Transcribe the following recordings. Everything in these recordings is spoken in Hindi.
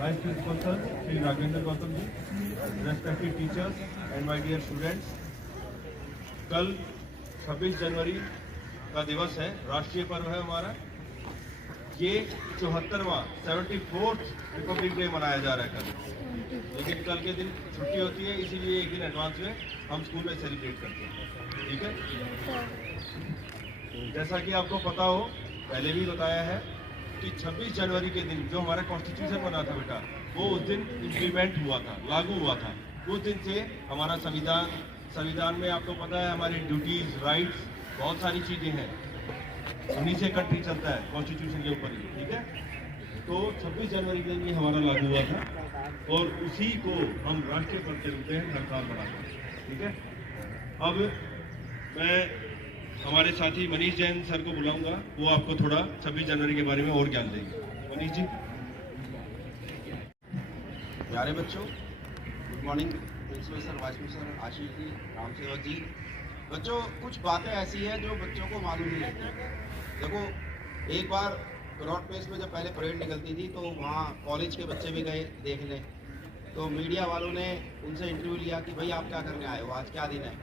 Vice Principal Shri Raghvendra Gautam ji, respected teachers and my dear students, कल 26 जनवरी का दिवस है, राष्ट्रीय पर्व है हमारा। ये 74वां 74th रिपब्लिक डे मनाया जा रहा है कल, लेकिन कल के दिन छुट्टी होती है, इसीलिए एक दिन एडवांस में हम स्कूल में सेलिब्रेट करते हैं। ठीक है, जैसा कि आपको पता हो, पहले भी बताया है कि 26 जनवरी के दिन जो हमारा कॉन्स्टिट्यूशन बना था बेटा, वो उस दिन इम्प्लीमेंट हुआ था, लागू हुआ था। उस दिन से हमारा संविधान में आपको पता है हमारी ड्यूटीज, राइट्स, बहुत सारी चीज़ें हैं, उन्हीं से कंट्री चलता है, कॉन्स्टिट्यूशन के ऊपर ही। ठीक है, तो 26 जनवरी के दिन ये हमारा लागू हुआ था और उसी को हम राष्ट्रीय पर्व के रूप में हर साल मनाते हैं। ठीक है, अब मैं हमारे साथी मनीष जैन सर को बुलाऊंगा, वो आपको थोड़ा 26 जनवरी के बारे में और ज्ञान देंगे। मनीष जी। प्यारे बच्चों, good morning principal sir, vice principal sir, Ashish ji, Ram Sevak ji. बच्चों, कुछ बातें ऐसी है जो बच्चों को मालूम नहीं रहती। देखो, एक बार ब्रॉड प्लेस में जब पहले परेड निकलती थी तो वहाँ कॉलेज के बच्चे भी गए देखने, तो मीडिया वालों ने उनसे इंटरव्यू लिया कि भाई आप क्या करने आए हो, आज क्या दिन है।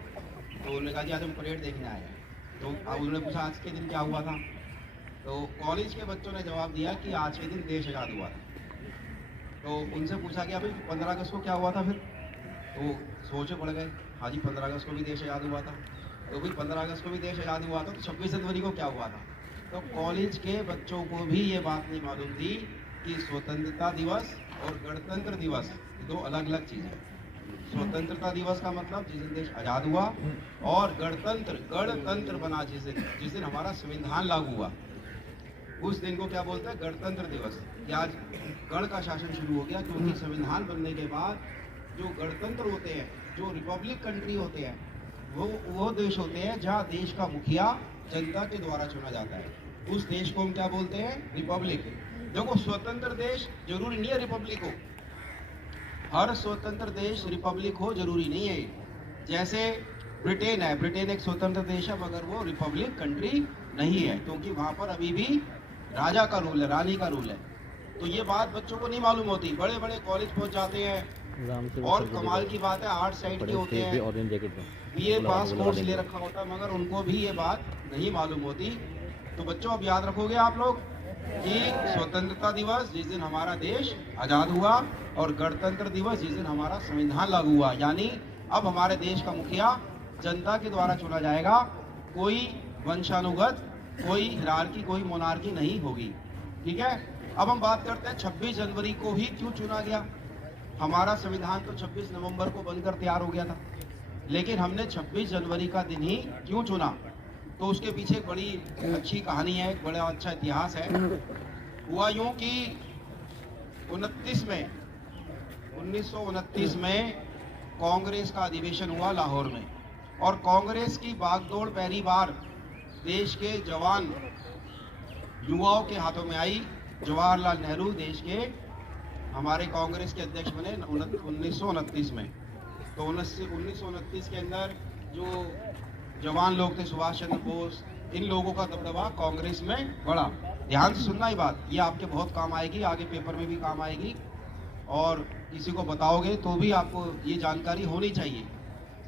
तो उन्होंने कहा कि आज हम परेड देखने आए हैं। तो अब उन्होंने पूछा आज के दिन क्या हुआ था, तो कॉलेज के बच्चों ने जवाब दिया कि आज के दिन देश आज़ाद हुआ था। तो उनसे पूछा कि अभी 15 अगस्त को क्या हुआ था फिर, तो सोचे पड़ गए, हाँ जी 15 अगस्त को भी देश आज़ाद हुआ था। तो भाई 15 अगस्त को भी देश आज़ाद हुआ था, तो 26 जनवरी को क्या हुआ था। तो कॉलेज के बच्चों को भी ये बात नहीं मालूम थी कि स्वतंत्रता दिवस और गणतंत्र दिवस दो अलग अलग चीज़ें हैं। स्वतंत्रता दिवस का मतलब जिस दिन देश आज़ाद हुआ, और गणतंत्र बना जिस दिन हमारा संविधान लागू हुआ, उस दिन को क्या बोलते हैं, गणतंत्र दिवस। कि आज गण का शासन शुरू हो गया, क्योंकि संविधान बनने के बाद जो गणतंत्र होते हैं, जो रिपब्लिक कंट्री होते हैं, वो देश होते हैं जहाँ देश का मुखिया जनता के द्वारा चुना जाता है। उस देश को हम क्या बोलते हैं, रिपब्लिक। देखो, स्वतंत्र देश जरूरी नहीं है रिपब्लिक हो, हर स्वतंत्र देश रिपब्लिक हो जरूरी नहीं है। जैसे ब्रिटेन है, ब्रिटेन एक स्वतंत्र देश है मगर वो रिपब्लिक कंट्री नहीं है, क्योंकि वहाँ पर अभी भी राजा का रूल है, रानी का रूल है। तो ये बात बच्चों को नहीं मालूम होती, बड़े बड़े कॉलेज पहुँच जाते हैं और कमाल की बात है आर्ट साइड के होते हैं, बीए पास कोर्स ले रखा होता है, मगर उनको भी ये बात नहीं मालूम होती। तो बच्चों, अब याद रखोगे आप लोग कि स्वतंत्रता दिवस जिस दिन हमारा देश आज़ाद हुआ, और गणतंत्र दिवस जिस दिन हमारा संविधान लागू हुआ। यानी अब हमारे देश का मुखिया जनता के द्वारा चुना जाएगा, कोई वंशानुगत, कोई हिरार्की, कोई मोनार्की नहीं होगी। ठीक है, अब हम बात करते हैं 26 जनवरी को ही क्यों चुना गया। हमारा संविधान तो 26 नवंबर को बनकर तैयार हो गया था, लेकिन हमने 26 जनवरी का दिन ही क्यों चुना, तो उसके पीछे एक बड़ी अच्छी कहानी है, एक बड़ा अच्छा इतिहास है। हुआ यूं कि 1929 में कांग्रेस का अधिवेशन हुआ लाहौर में, और कांग्रेस की बागडोर पहली बार देश के जवान युवाओं के हाथों में आई। जवाहरलाल नेहरू देश के हमारे कांग्रेस के अध्यक्ष बने 1929 में। तो 1929 के अंदर जो जवान लोग थे, सुभाष चंद्र बोस, इन लोगों का दबदबा कांग्रेस में बढ़ा। ध्यान से सुनना ही बात, ये आपके बहुत काम आएगी, आगे पेपर में भी काम आएगी, और किसी को बताओगे तो भी आपको ये जानकारी होनी चाहिए।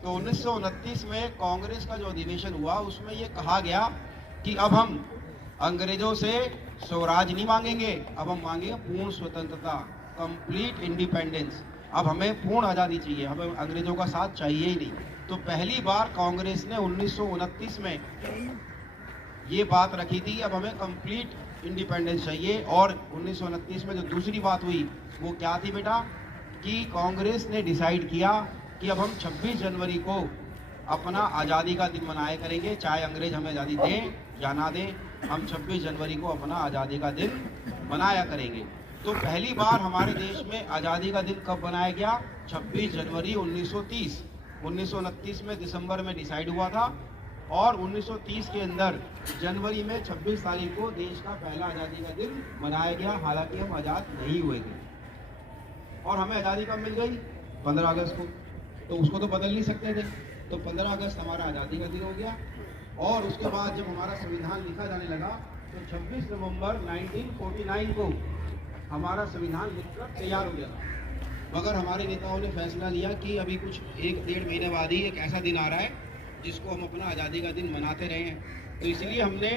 तो 1929 में कांग्रेस का जो अधिवेशन हुआ, उसमें ये कहा गया कि अब हम अंग्रेजों से स्वराज नहीं मांगेंगे, अब हम मांगेंगे पूर्ण स्वतंत्रता, कंप्लीट इंडिपेंडेंस। अब हमें पूर्ण आज़ादी चाहिए, हमें अंग्रेजों का साथ चाहिए ही नहीं। तो पहली बार कांग्रेस ने 1929 में ये बात रखी थी, अब हमें कंप्लीट इंडिपेंडेंस चाहिए। और 1929 में जो दूसरी बात हुई वो क्या थी बेटा, कि कांग्रेस ने डिसाइड किया कि अब हम 26 जनवरी को अपना आज़ादी का दिन मनाया करेंगे, चाहे अंग्रेज हमें आज़ादी दें या ना दें, हम 26 जनवरी को अपना आज़ादी का दिन मनाया करेंगे। तो पहली बार हमारे देश में आज़ादी का दिन कब बनाया गया, 26 जनवरी 1930। 1929 में दिसंबर में डिसाइड हुआ था, और 1930 के अंदर जनवरी में 26 तारीख को देश का पहला आज़ादी का दिन मनाया गया। हालांकि हम आज़ाद नहीं हुए थे, और हमें आज़ादी कब मिल गई, 15 अगस्त को। तो उसको तो बदल नहीं सकते थे, तो 15 अगस्त हमारा आज़ादी का दिन हो गया। और उसके बाद जब हमारा संविधान लिखा जाने लगा, तो 26 नवंबर 1949 को हमारा संविधान लिखकर तैयार हो गया था, मगर हमारे नेताओं ने फैसला लिया कि अभी कुछ 1-1.5 महीने बाद ही एक ऐसा दिन आ रहा है जिसको हम अपना आज़ादी का दिन मनाते रहे हैं। तो इसलिए हमने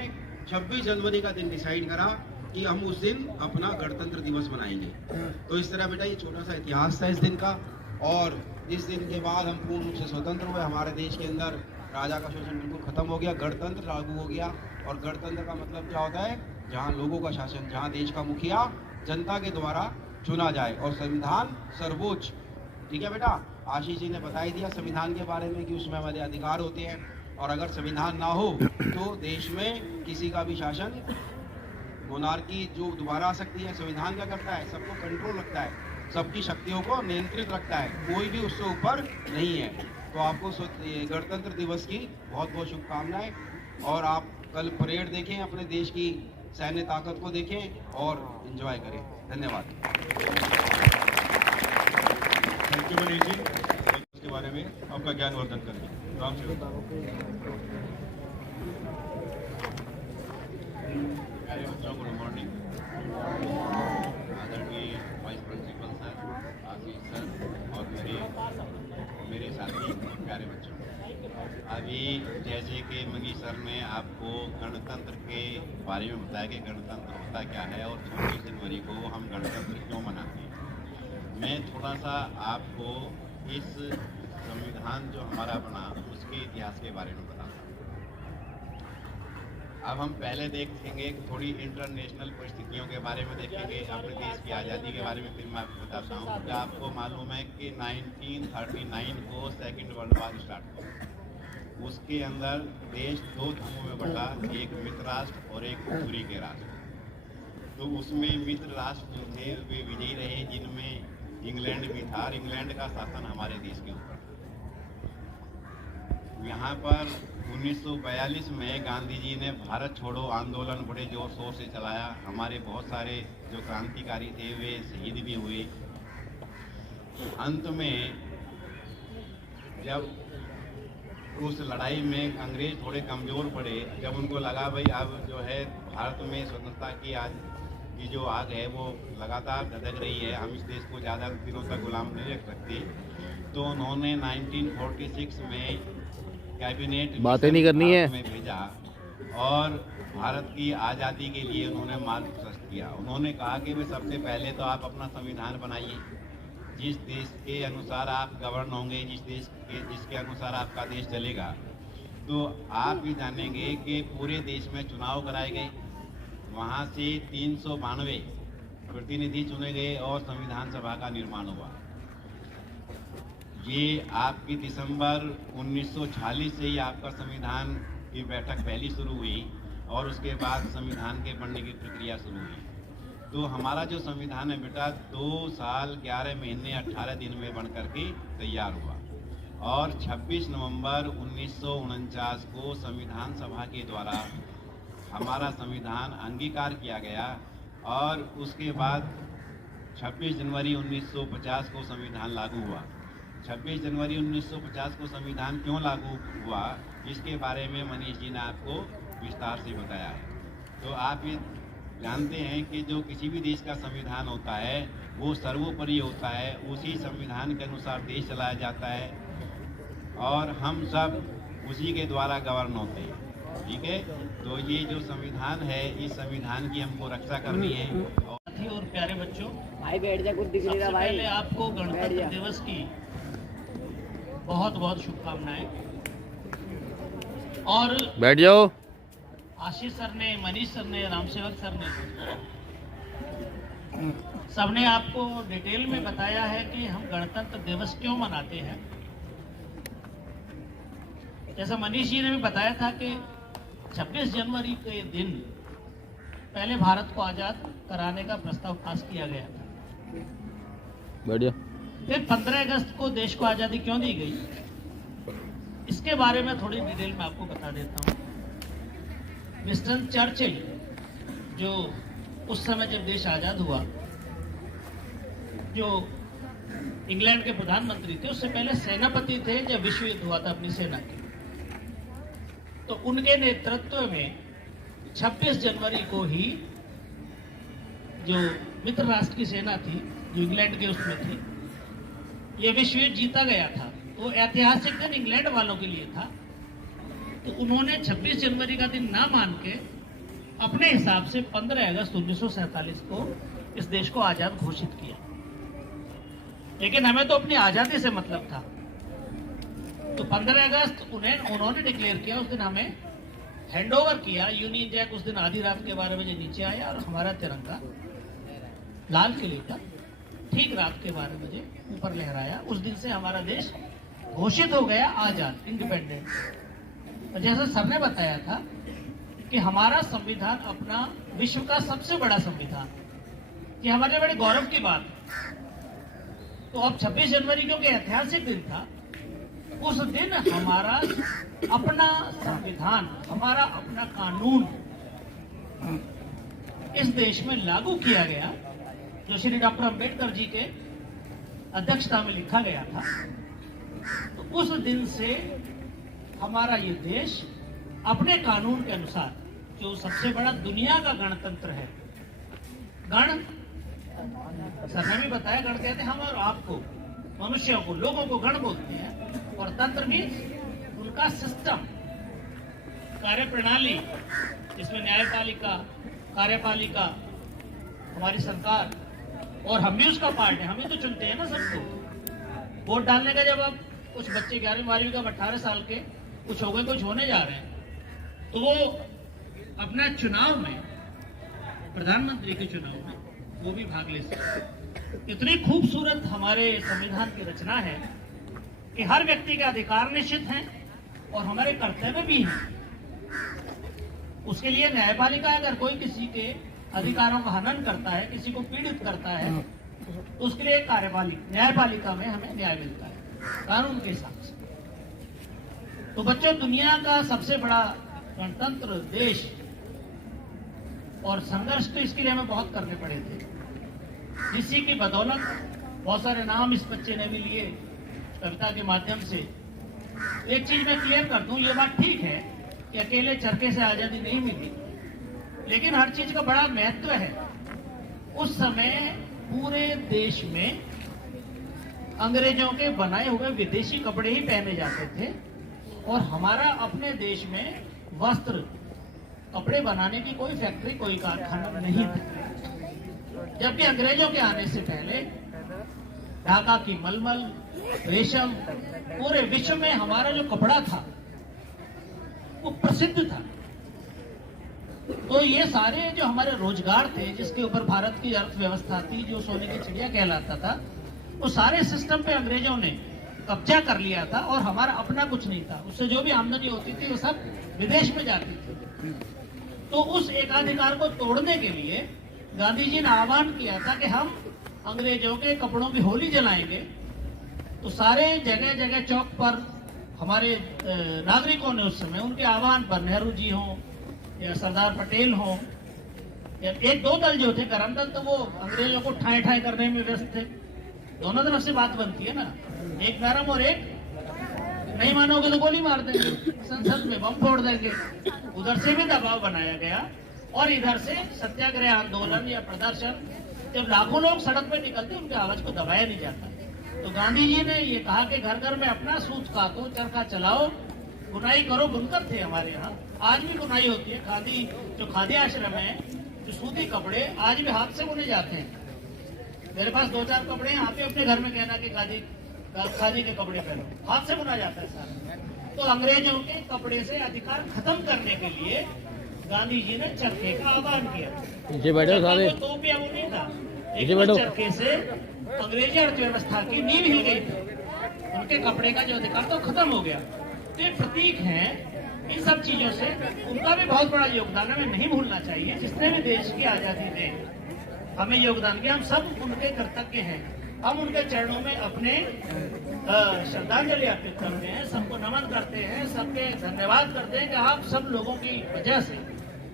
26 जनवरी का दिन डिसाइड करा कि हम उस दिन अपना गणतंत्र दिवस मनाएंगे। तो इस तरह बेटा ये छोटा सा इतिहास था इस दिन का। और इस दिन के बाद हम पूर्ण रूप से स्वतंत्र हुए। हमारे देश के अंदर राजा का शोषण बिल्कुल खत्म हो गया, गणतंत्र लागू हो गया। और गणतंत्र का मतलब क्या होता है? जहाँ लोगों का शासन, जहाँ देश का मुखिया जनता के द्वारा चुना जाए और संविधान सर्वोच्च। ठीक है बेटा, आशीष जी ने बता ही दिया संविधान के बारे में कि उसमें हमारे अधिकार होते हैं, और अगर संविधान ना हो तो देश में किसी का भी शासन, मोनार्की जो दोबारा आ सकती है। संविधान क्या करता है? सबको कंट्रोल रखता है, सबकी शक्तियों को नियंत्रित रखता है, कोई भी उससे ऊपर नहीं है। तो आपको गणतंत्र दिवस की बहुत बहुत शुभकामनाएं। और आप कल परेड देखें, अपने देश की सैन्य ताकत को देखें और एंजॉय करें। धन्यवाद। थैंक यू मनीष जी, इसके बारे में आपका ज्ञानवर्धन करें। राम सेवक। प्यारे बच्चों, गुड मॉर्निंग। आदरणीय वाइस प्रिंसिपल सर, आशीष सर और मेरे साथी प्यारे बच्चों, अभी जैसे कि मनीष सर ने आपको गणतंत्र के बारे में बताया कि गणतंत्र होता क्या है और 26 जनवरी को हम गणतंत्र क्यों मनाते हैं, मैं थोड़ा सा आपको इस संविधान जो हमारा बना उसके इतिहास के बारे में बताता हूँ। अब हम पहले देखेंगे थोड़ी इंटरनेशनल परिस्थितियों के बारे में, देखेंगे अपने देश की आज़ादी के बारे में, फिर मैं आपको बताता हूँ। क्या आपको मालूम है कि 1939 को सेकेंड वर्ल्ड वॉर स्टार्ट हुआ। उसके अंदर देश दो धर्मों में बटा, एक मित्र राष्ट्र और एक दूसरी के राष्ट्र। तो उसमें मित्र राष्ट्र जो थे वे विजयी रहे, जिनमें इंग्लैंड भी था, और इंग्लैंड का शासन हमारे देश के ऊपर। यहाँ पर 1942 में गांधी जी ने भारत छोड़ो आंदोलन बड़े जोर शोर से चलाया। हमारे बहुत सारे जो क्रांतिकारी थे वे शहीद भी हुए। अंत में जब उस लड़ाई में अंग्रेज थोड़े कमज़ोर पड़े, जब उनको लगा भाई अब जो है भारत में स्वतंत्रता की आज की जो आग है वो लगातार धधक रही है, हम इस देश को ज़्यादा दिनों तक गुलाम नहीं रख सकते, तो उन्होंने 1946 में कैबिनेट बातें नहीं करनी है में भेजा और भारत की आज़ादी के लिए उन्होंने मार्ग प्रशस्त किया। उन्होंने कहा कि वे सबसे पहले तो आप अपना संविधान बनाइए, जिस देश के अनुसार आप गवर्न होंगे, जिसके अनुसार आपका देश चलेगा। तो आप भी जानेंगे कि पूरे देश में चुनाव कराए गए, वहाँ से 392 प्रतिनिधि चुने गए और संविधान सभा का निर्माण हुआ। ये आपकी दिसंबर 1946 से ही आपका संविधान की बैठक पहली शुरू हुई और उसके बाद संविधान के बनने की प्रक्रिया शुरू हुई। तो हमारा जो संविधान है बेटा 2 साल 11 महीने 18 दिन में बन करके तैयार हुआ और 26 नवंबर 1949 को संविधान सभा के द्वारा हमारा संविधान अंगीकार किया गया और उसके बाद 26 जनवरी 1950 को संविधान लागू हुआ। 26 जनवरी 1950 को संविधान क्यों लागू हुआ इसके बारे में मनीष जी ने आपको विस्तार से बताया है। तो आप ये जानते हैं कि जो किसी भी देश का संविधान होता है वो सर्वोपरि होता है, उसी संविधान के अनुसार देश चलाया जाता है और हम सब उसी के द्वारा गवर्न होते हैं। ठीक है, तो ये जो संविधान है इस संविधान की हमको रक्षा करनी है। और प्यारे बच्चों, भाई बैठ जा, कुछ दिख नहीं रहा सबसे भाई। पहले आपको गणतंत्र दिवस की बहुत बहुत शुभकामनाएं। और बैठ जाओ। आशीष सर ने, मनीष सर ने, रामसेवक सर ने सबने आपको डिटेल में बताया है कि हम गणतंत्र दिवस क्यों मनाते हैं। जैसा मनीष जी ने भी बताया था कि 26 जनवरी के दिन पहले भारत को आज़ाद कराने का प्रस्ताव पास किया गया था। बैठ जा। फिर 15 अगस्त को देश को आज़ादी क्यों दी गई, इसके बारे में थोड़ी डिटेल में आपको बता देता हूँ। विंस्टन चर्चिल जो उस समय जब देश आज़ाद हुआ, जो इंग्लैंड के प्रधानमंत्री थे, उससे पहले सेनापति थे जब विश्व युद्ध हुआ था अपनी सेना के। तो उनके नेतृत्व में 26 जनवरी को ही जो मित्र राष्ट्र की सेना थी जो इंग्लैंड के उसमें थी, ये विश्व युद्ध जीता गया था, तो ऐतिहासिक दिन इंग्लैंड वालों के लिए था। तो उन्होंने 26 जनवरी का दिन ना मान के अपने हिसाब से 15 अगस्त 1947 को इस देश को आजाद घोषित किया। लेकिन हमें तो अपनी आजादी से मतलब था, तो 15 अगस्त उन्होंने डिक्लेयर किया, उस दिन हमें हैंडओवर किया। यूनियन जैक उस दिन आधी रात के 12 बजे नीचे आया और हमारा तिरंगा लाल किले का ठीक रात के 12 बजे ऊपर लहराया। उस दिन से हमारा देश घोषित हो गया आजाद, इंडिपेंडेंट। और जैसा सर ने बताया था कि हमारा संविधान अपना विश्व का सबसे बड़ा संविधान, ये हमारे बड़े गौरव की बात है। तो अब 26 जनवरी क्योंकि ऐतिहासिक दिन था, उस दिन हमारा अपना संविधान, हमारा अपना कानून इस देश में लागू किया गया, जो श्री डॉक्टर अंबेडकर जी के अध्यक्षता में लिखा गया था। तो उस दिन से हमारा ये देश अपने कानून के अनुसार, जो सबसे बड़ा दुनिया का गणतंत्र है, गण सर ने भी बताया, गण कहते हैं हम और आपको, मनुष्यों को, लोगों को गण बोलते हैं, और तंत्र भी उनका सिस्टम, कार्य प्रणाली, जिसमें न्यायपालिका, कार्यपालिका, हमारी सरकार, और हम भी उसका पार्ट है। हम ही तो चुनते हैं ना सबको। वोट डालने का जब आप कुछ बच्चे 11वीं 12वीं का 18 साल के कुछ हो गए, कुछ होने जा रहे हैं, तो वो अपना चुनाव में, प्रधानमंत्री के चुनाव में वो भी भाग ले सकते। इतनी खूबसूरत हमारे संविधान की रचना है कि हर व्यक्ति के अधिकार निश्चित हैं और हमारे कर्तव्य भी हैं। उसके लिए न्यायपालिका, अगर कोई किसी के अधिकारों का हनन करता है, किसी को पीड़ित करता है, तो उसके लिए कार्यपालिका, न्यायपालिका में हमें न्याय मिलता है कानून के हिसाब से। तो बच्चों, दुनिया का सबसे बड़ा गणतंत्र देश, और संघर्ष तो इसके लिए हमें बहुत करने पड़े थे, जिसी की बदौलत बहुत सारे नाम इस बच्चे ने भी लिए कविता के माध्यम से। एक चीज मैं क्लियर कर दूं, ये बात ठीक है कि अकेले चरखे से आजादी नहीं मिली, लेकिन हर चीज का बड़ा महत्व है। उस समय पूरे देश में अंग्रेजों के बनाए हुए विदेशी कपड़े ही पहने जाते थे, और हमारा अपने देश में वस्त्र, कपड़े बनाने की कोई फैक्ट्री, कोई कारखाना नहीं था। जबकि अंग्रेजों के आने से पहले ढाका की मलमल, रेशम, पूरे विश्व में हमारा जो कपड़ा था वो प्रसिद्ध था। तो ये सारे जो हमारे रोजगार थे, जिसके ऊपर भारत की अर्थव्यवस्था थी, जो सोने की चिड़िया कहलाता था, वो सारे सिस्टम पे अंग्रेजों ने कब्जा कर लिया था, और हमारा अपना कुछ नहीं था। उससे जो भी आमदनी होती थी वो सब विदेश में जाती थी। तो उस एकाधिकार को तोड़ने के लिए गांधी जी ने आह्वान किया था कि हम अंग्रेजों के कपड़ों की होली जलाएंगे। तो सारे जगह जगह चौक पर हमारे नागरिकों ने उस समय उनके आह्वान पर, नेहरू जी हों या सरदार पटेल हों, या एक दो दल जो थे, करम दल, तो वो अंग्रेजों को ठाए ठाए करने में व्यस्त थे। दोनों तरफ से बात बनती है ना, एक नरम और एक नहीं मानोगे तो गोली मार देंगे, संसद में बम फोड़ देंगे। उधर से भी दबाव बनाया गया, और इधर से सत्याग्रह आंदोलन या प्रदर्शन, जब लाखों लोग सड़क पे निकलते, उनकी आवाज को दबाया नहीं जाता। तो गांधी जी ने ये कहा कि घर घर में अपना सूत कातो, चरखा चलाओ, बुनाई करो। बुनकर थे हमारे यहाँ, आज भी बुनाई होती है। खादी, जो खादी आश्रम है, जो सूती कपड़े आज भी हाथ से बुने जाते हैं। मेरे पास 2-4 कपड़े हैं, आप भी अपने घर में कहना कि खादी के कपड़े पहनो, हाथ से बुना जाता है सारा। तो अंग्रेजों के कपड़े से अधिकार खत्म करने के लिए गांधी जी ने चरखे का आह्वान किया। तो भी वो नहीं था, लेकिन चरखे से अंग्रेजी अर्थव्यवस्था की नींव हिल गई थी। उनके कपड़े का जो अधिकार तो खत्म हो गया। तो ये प्रतीक है इन सब चीजों से, उनका भी बहुत बड़ा योगदान हमें नहीं भूलना चाहिए। जिसने भी देश की आजादी में हमें योगदान किया, हम सब उनके कर्तव्य हैं। हम उनके चरणों में अपने श्रद्धांजलि अर्पित करते हैं, सबको नमन करते हैं, सबके धन्यवाद करते हैं कि आप सब लोगों की वजह से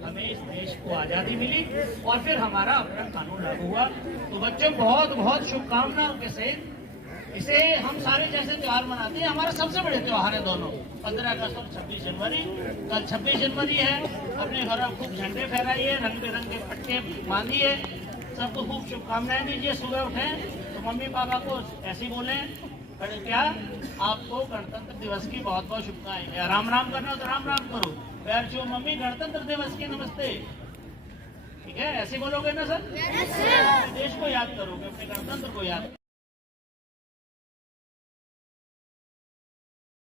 हमें इस देश को आजादी मिली, और फिर हमारा अपना कानून लागू हुआ। तो बच्चों, बहुत बहुत शुभकामनाओं के साथ इसे हम सारे जैसे त्योहार मनाते हैं, हमारे सबसे बड़े त्योहार है दोनों, 15 अगस्त और 26 जनवरी। कल 26 जनवरी है, अपने घर खूब झंडे फहराइए, रंग बिरंगे पट्टे बांधिए, सबको खूब शुभकामनाएं दीजिए। सुबह उठे तो मम्मी पापा को ऐसे ही बोले क्या, आपको गणतंत्र दिवस की बहुत बहुत शुभकामनाएं। राम राम करना हो तो राम राम करो, पैर छो मम्मी गणतंत्र दिवस की नमस्ते। ठीक है, ऐसे बोलोगे ना सर? देश को याद करोगे, अपने गणतंत्र को याद।